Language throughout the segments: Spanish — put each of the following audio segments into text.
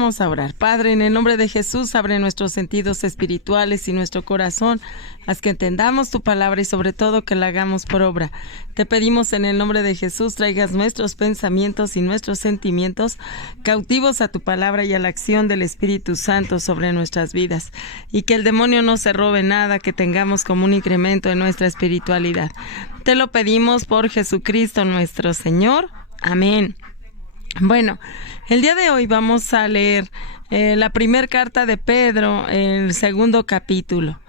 Vamos a orar. Padre, en el nombre de Jesús, abre nuestros sentidos espirituales y nuestro corazón, haz que entendamos tu palabra y sobre todo que la hagamos por obra. Te pedimos en el nombre de Jesús, traigas nuestros pensamientos y nuestros sentimientos cautivos a tu palabra y a la acción del Espíritu Santo sobre nuestras vidas, y que el demonio no se robe nada, que tengamos como un incremento en nuestra espiritualidad. Te lo pedimos por Jesucristo nuestro Señor. Amén. Bueno, el día de hoy vamos a leer la primera carta de Pedro, el segundo capítulo.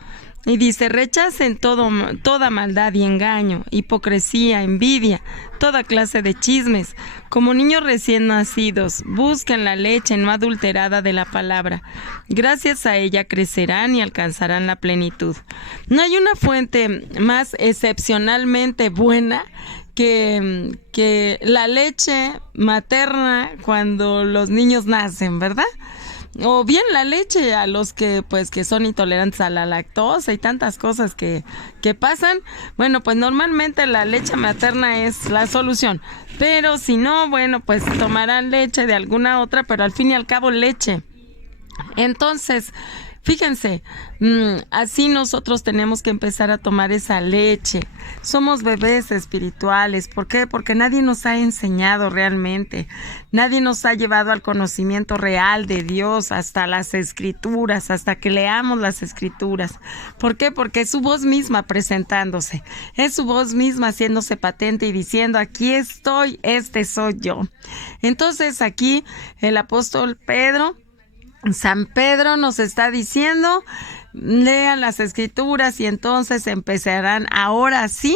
Y dice: rechacen toda maldad y engaño, hipocresía, envidia, toda clase de chismes. Como niños recién nacidos, busquen la leche no adulterada de la palabra. Gracias a ella crecerán y alcanzarán la plenitud. No hay una fuente más excepcionalmente buena que la leche materna cuando los niños nacen, ¿verdad? O bien la leche a los que son intolerantes a la lactosa y tantas cosas que pasan. Bueno, pues normalmente la leche materna es la solución, pero si no, bueno, pues tomarán leche de alguna otra, pero al fin y al cabo leche. Entonces, fíjense, así nosotros tenemos que empezar a tomar esa leche. Somos bebés espirituales. ¿Por qué? Porque nadie nos ha enseñado realmente. Nadie nos ha llevado al conocimiento real de Dios, hasta las Escrituras, hasta que leamos las Escrituras. ¿Por qué? Porque es su voz misma presentándose. Es su voz misma haciéndose patente y diciendo: aquí estoy, este soy yo. Entonces aquí el apóstol Pedro, San Pedro, nos está diciendo: lean las Escrituras y entonces empezarán ahora sí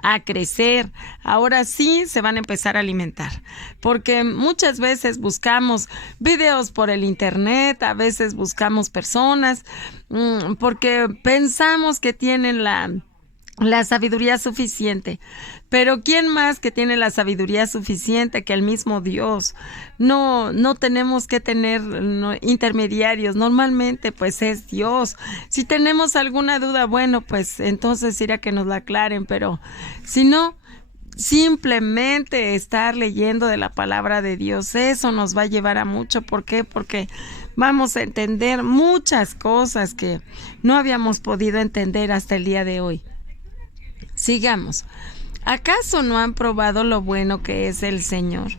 a crecer, ahora sí se van a empezar a alimentar, porque muchas veces buscamos videos por el internet, a veces buscamos personas, porque pensamos que tienen la sabiduría suficiente. Pero ¿quién más que tiene la sabiduría suficiente que el mismo Dios? No tenemos que tener intermediarios. Normalmente pues es Dios. Si tenemos alguna duda, bueno, pues entonces irá que nos la aclaren, pero si no, simplemente estar leyendo de la palabra de Dios, eso nos va a llevar a mucho. ¿Por qué? Porque vamos a entender muchas cosas que no habíamos podido entender hasta el día de hoy. Sigamos. ¿Acaso no han probado lo bueno que es el Señor?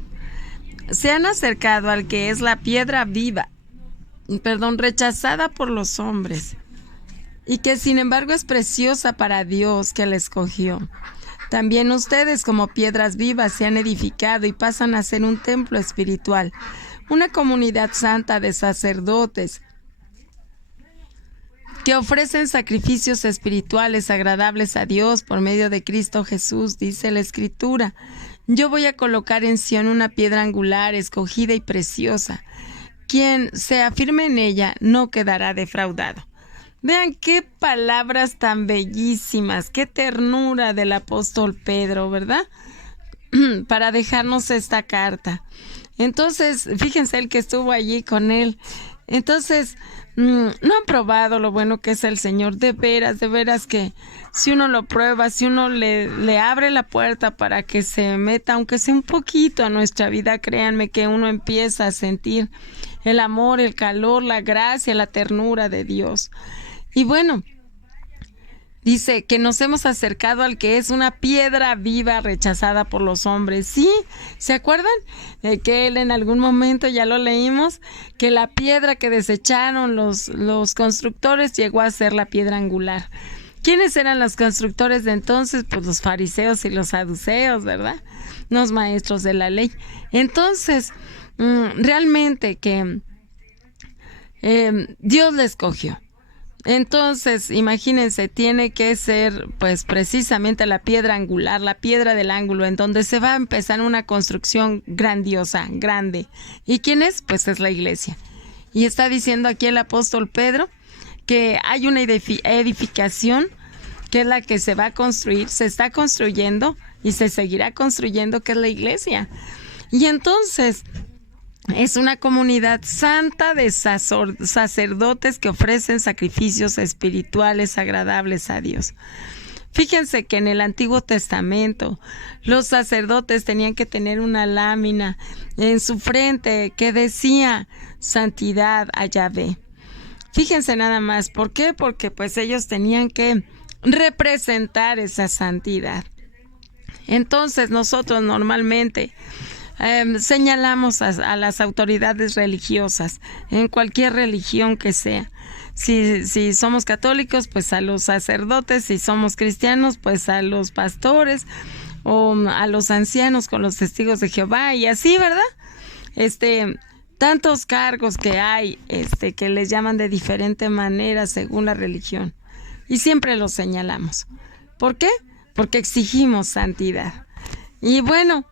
Se han acercado al que es la piedra viva, rechazada por los hombres, y que sin embargo es preciosa para Dios, que la escogió. También ustedes, como piedras vivas, se han edificado y pasan a ser un templo espiritual, una comunidad santa de sacerdotes, que ofrecen sacrificios espirituales agradables a Dios por medio de Cristo Jesús. Dice la Escritura: yo voy a colocar en Sión una piedra angular, escogida y preciosa. Quien se afirme en ella no quedará defraudado. Vean qué palabras tan bellísimas, qué ternura del apóstol Pedro, ¿verdad? Para dejarnos esta carta. Entonces, fíjense, el que estuvo allí con él. Entonces, no han probado lo bueno que es el Señor. De veras que si uno lo prueba, si uno le abre la puerta para que se meta, aunque sea un poquito a nuestra vida, créanme que uno empieza a sentir el amor, el calor, la gracia, la ternura de Dios. Y bueno, dice que nos hemos acercado al que es una piedra viva rechazada por los hombres. ¿Sí? ¿Se acuerdan? Que él en algún momento, ya lo leímos, que la piedra que desecharon los constructores llegó a ser la piedra angular. ¿Quiénes eran los constructores de entonces? Pues los fariseos y los saduceos, ¿verdad? Los maestros de la ley. Entonces, realmente que Dios le escogió. Entonces, imagínense, tiene que ser pues precisamente la piedra angular, la piedra del ángulo, en donde se va a empezar una construcción grandiosa, grande. ¿Y quién es? Pues es la iglesia. Y está diciendo aquí el apóstol Pedro que hay una edificación que es la que se va a construir, se está construyendo y se seguirá construyendo, que es la iglesia. Y entonces es una comunidad santa de sacerdotes que ofrecen sacrificios espirituales agradables a Dios. Fíjense que en el Antiguo Testamento los sacerdotes tenían que tener una lámina en su frente que decía santidad a Yahvé. Fíjense nada más, ¿por qué? Porque pues ellos tenían que representar esa santidad. Entonces nosotros normalmente señalamos a las autoridades religiosas, en cualquier religión que sea. Si somos católicos, pues a los sacerdotes; si somos cristianos, pues a los pastores o a los ancianos con los testigos de Jehová, y así, ¿verdad? Tantos cargos que hay, que les llaman de diferente manera según la religión, y siempre los señalamos. ¿Por qué? Porque exigimos santidad. Y bueno,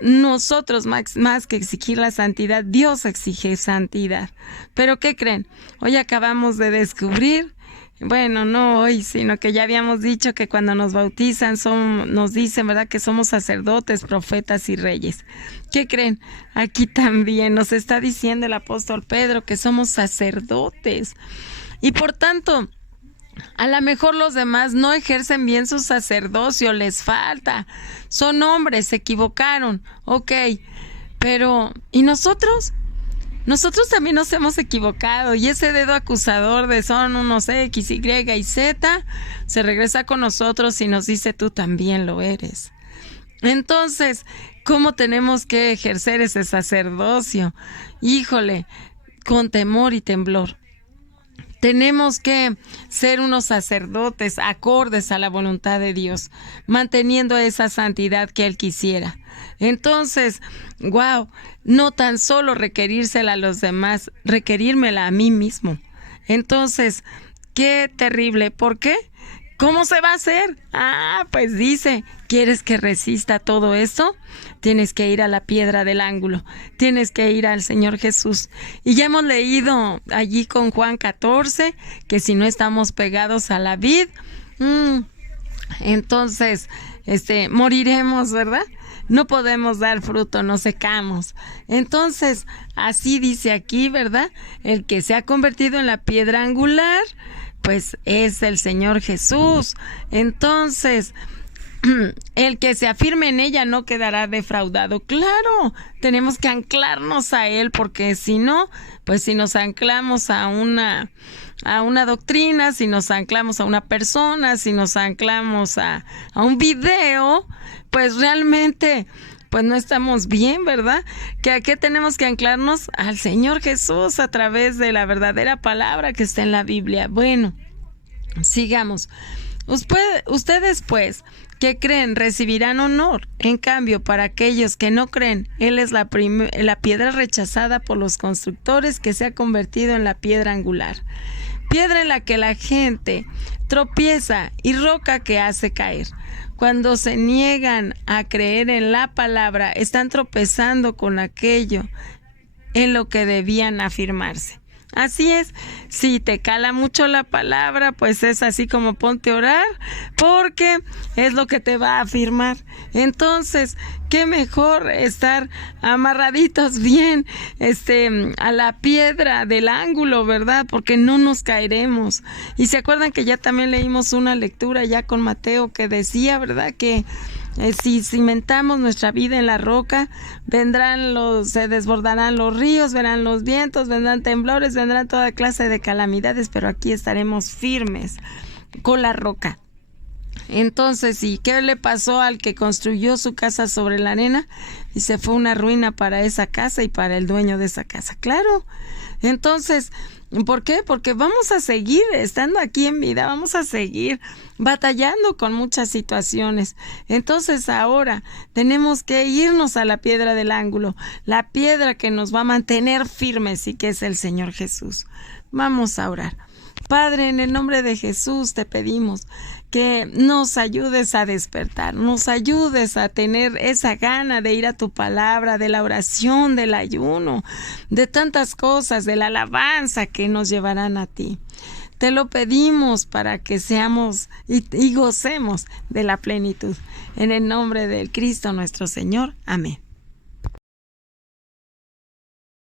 nosotros más que exigir la santidad, Dios exige santidad. Pero ¿qué creen? Hoy acabamos de descubrir, bueno, no hoy, sino que ya habíamos dicho que cuando nos bautizan nos dicen, ¿verdad?, que somos sacerdotes, profetas y reyes. ¿Qué creen? Aquí también nos está diciendo el apóstol Pedro que somos sacerdotes. Y por tanto, a lo mejor los demás no ejercen bien su sacerdocio, les falta. Son hombres, se equivocaron, ok. Pero, ¿y nosotros? Nosotros también nos hemos equivocado, y ese dedo acusador de son unos X, Y y Z se regresa con nosotros y nos dice: tú también lo eres. Entonces, ¿cómo tenemos que ejercer ese sacerdocio? Híjole, con temor y temblor. Tenemos que ser unos sacerdotes acordes a la voluntad de Dios, manteniendo esa santidad que Él quisiera. Entonces, no tan solo requerírsela a los demás, requerírmela a mí mismo. Entonces, qué terrible. ¿Por qué? ¿Cómo se va a hacer? Pues dice, ¿quieres que resista todo esto? Tienes que ir a la piedra del ángulo, tienes que ir al Señor Jesús. Y ya hemos leído allí con Juan 14, que si no estamos pegados a la vid, entonces moriremos, ¿verdad? No podemos dar fruto, nos secamos. Entonces, así dice aquí, ¿verdad? El que se ha convertido en la piedra angular, pues es el Señor Jesús. Entonces, el que se afirme en ella no quedará defraudado. Claro, tenemos que anclarnos a Él, porque si no, pues si nos anclamos a una doctrina, si nos anclamos a una persona, si nos anclamos a un video, pues realmente pues no estamos bien, ¿verdad? ¿A qué tenemos que anclarnos? Al Señor Jesús a través de la verdadera palabra que está en la Biblia. Bueno, sigamos. Ustedes pues, ¿qué creen? Recibirán honor. En cambio, para aquellos que no creen, Él es la piedra rechazada por los constructores, que se ha convertido en la piedra angular. Piedra en la que la gente tropieza y roca que hace caer. Cuando se niegan a creer en la palabra, están tropezando con aquello en lo que debían afirmarse. Así es, si te cala mucho la palabra, pues es así como ponte a orar, porque es lo que te va a afirmar. Entonces, qué mejor estar amarraditos bien a la piedra del ángulo, ¿verdad? Porque no nos caeremos. Y se acuerdan que ya también leímos una lectura ya con Mateo que decía, ¿verdad?, que si cimentamos nuestra vida en la roca, se desbordarán los ríos, verán los vientos, vendrán temblores, vendrán toda clase de calamidades, pero aquí estaremos firmes con la roca. Entonces, ¿y qué le pasó al que construyó su casa sobre la arena? Y se fue una ruina para esa casa y para el dueño de esa casa. Claro. Entonces, ¿por qué? Porque vamos a seguir estando aquí en vida, vamos a seguir batallando con muchas situaciones. Entonces ahora tenemos que irnos a la piedra del ángulo, la piedra que nos va a mantener firmes y que es el Señor Jesús. Vamos a orar. Padre, en el nombre de Jesús te pedimos que nos ayudes a despertar, nos ayudes a tener esa gana de ir a tu palabra, de la oración, del ayuno, de tantas cosas, de la alabanza que nos llevarán a ti. Te lo pedimos para que seamos y gocemos de la plenitud. En el nombre del Cristo nuestro Señor. Amén.